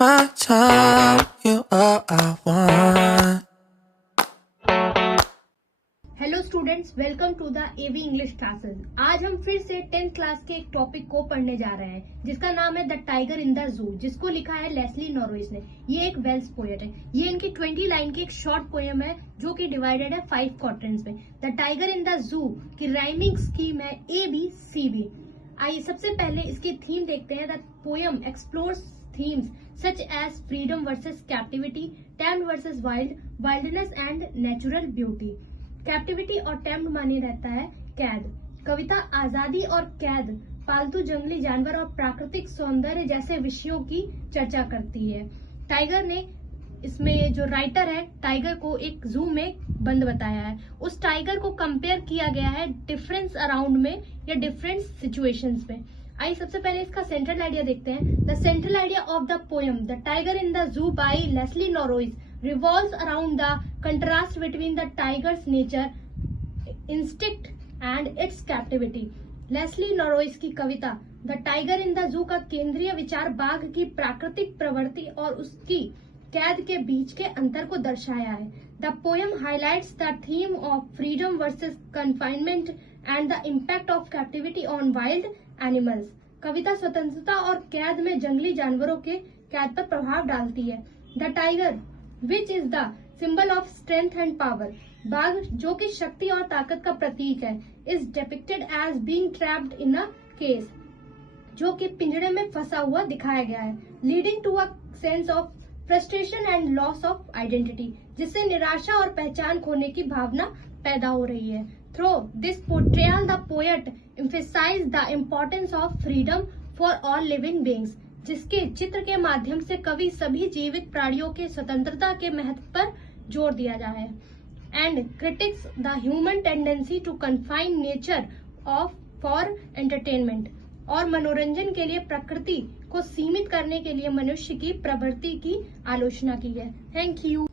my time. You all I want. Hello students, welcome to the AV English classes. आज हम फिर से 10th class के एक टॉपिक को पढ़ने जा रहे हैं जिसका नाम है द टाइगर इन द जू, जिसको लिखा है लेस्ली नॉरविच ने। ये एक वेल्स पोएट है। ये इनकी 20 लाइन की एक शॉर्ट पोएम है जो कि डिवाइडेड है 5 क्वाड्रेंट्स में। द टाइगर इन द जू की राइमिंग स्कीम है ABCB। आइए सबसे पहले इसकी थीम देखते हैं। The poem explores themes such as freedom versus captivity, tamed versus wild, wilderness and natural beauty। Captivity और टैम्ड माने रहता है कैद। कविता आजादी और कैद, पालतू जंगली जानवर और प्राकृतिक सौंदर्य जैसे विषयों की चर्चा करती है। टाइगर ने इसमें जो राइटर है टाइगर को एक जू में बंद बताया है। उस टाइगर को कंपेयर किया गया है डिफरेंस अराउंड में या डिफरेंट सिचुएशंस में। आइए सबसे पहले इसका सेंट्रल आइडिया देखते हैं। The central idea of the poem the tiger in the zoo by Leslie Norwich revolves around the contrast between the tiger's nature, instinct and its captivity। Leslie Norwich की कविता the tiger in the zoo का केंद्रीय विचार बाघ की प्राकृतिक प्रवृत्ति और उसकी कैद के बीच के अंतर को दर्शाया है। The poem highlights the theme of freedom versus confinement and the impact of captivity on wild animals. कविता स्वतंत्रता और कैद में जंगली जानवरों के कैद पर प्रभाव डालती है। The tiger which is the symbol of strength and power, बाघ जो कि शक्ति और ताकत का प्रतीक है, is depicted as being trapped in a cage, जो कि पिंजरे में फंसा हुआ दिखाया गया है। Leading to a sense of frustration and loss of identity, जिससे निराशा और पहचान खोने की भावना पैदा हो रही है। Through this portrayal the poet emphasise the importance of freedom for all living beings, जिसके चित्र के माध्यम से कवि सभी जीवित प्राणियों के स्वतंत्रता के महत्व पर जोर दिया जा रहा है। And critics the human tendency to confine nature of for entertainment, और मनोरंजन के लिए प्रकृति को सीमित करने के लिए मनुष्य की प्रवृत्ति की आलोचना की है। Thank you.